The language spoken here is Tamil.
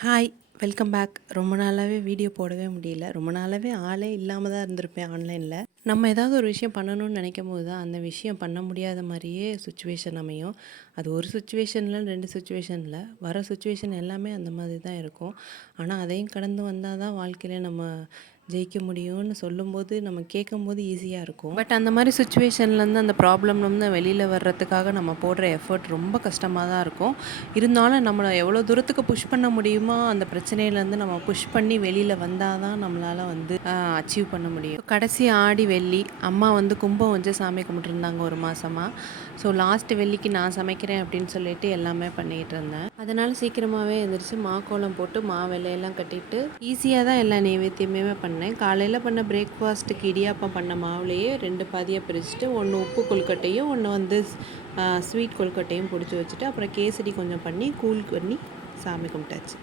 Hi, welcome back. ரொம்ப நாளாகவே வீடியோ போடவே முடியல. ரொம்ப நாளாகவே ஆளே இல்லாமல் தான் இருந்திருப்பேன் ஆன்லைனில். நம்ம ஏதாவது ஒரு விஷயம் பண்ணணும்னு நினைக்கும் போது தான் அந்த விஷயம் பண்ண முடியாத மாதிரியே சுச்சுவேஷன் அமையும். அது ஒரு சுச்சுவேஷனில் 2 சுச்சுவேஷனில் வர சுச்சுவேஷன் எல்லாமே அந்த மாதிரி தான் இருக்கும். ஆனால் அதையும் கடந்து வந்தால் தான் வாழ்க்கையில் நம்ம ஜெயிக்க முடியும்னு சொல்லும்போது நம்ம கேட்கும்போது ஈஸியாக இருக்கும். பட் அந்த மாதிரி சுச்சுவேஷன்லேருந்து அந்த ப்ராப்ளம்லேருந்து வெளியில் வர்றதுக்காக நம்ம போடுற எஃபர்ட் ரொம்ப கஷ்டமாக தான் இருக்கும். இருந்தாலும் நம்மளை எவ்வளோ தூரத்துக்கு புஷ் பண்ண முடியுமோ அந்த பிரச்சனையிலேருந்து நம்ம புஷ் பண்ணி வெளியில் வந்தால் தான் நம்மளால் அச்சீவ் பண்ண முடியும். கடைசி ஆடி வெள்ளி அம்மா கும்பம் வச்சு சாமி கும்பிட்டுருந்தாங்க ஒரு மாதமாக. ஸோ லாஸ்ட்டு வெள்ளிக்கு நான் சமைக்கிறேன் அப்படின்னு சொல்லிட்டு எல்லாமே பண்ணிகிட்டு இருந்தேன். அதனால் சீக்கிரமாகவே எழுந்திரிச்சு மாக்கோலம் போட்டு வெள்ளையெல்லாம் கட்டிட்டு ஈஸியாக தான் எல்லா நைவேத்தியமே பண்ணேன். காலையில் பண்ண பிரேக்ஃபாஸ்ட்டுக்கு இடியாப்பம் பண்ண மாவுலேயே 2 பாதியாக பிரிச்சுட்டு, ஒன்று உப்பு கொழுக்கட்டையும் ஒன்று ஸ்வீட் கொழுக்கட்டையும் பிடிச்சி வச்சுட்டு, அப்புறம் கேசரி கொஞ்சம் பண்ணி கூழ் பண்ணி சாமி கும்பிட்டாச்சு.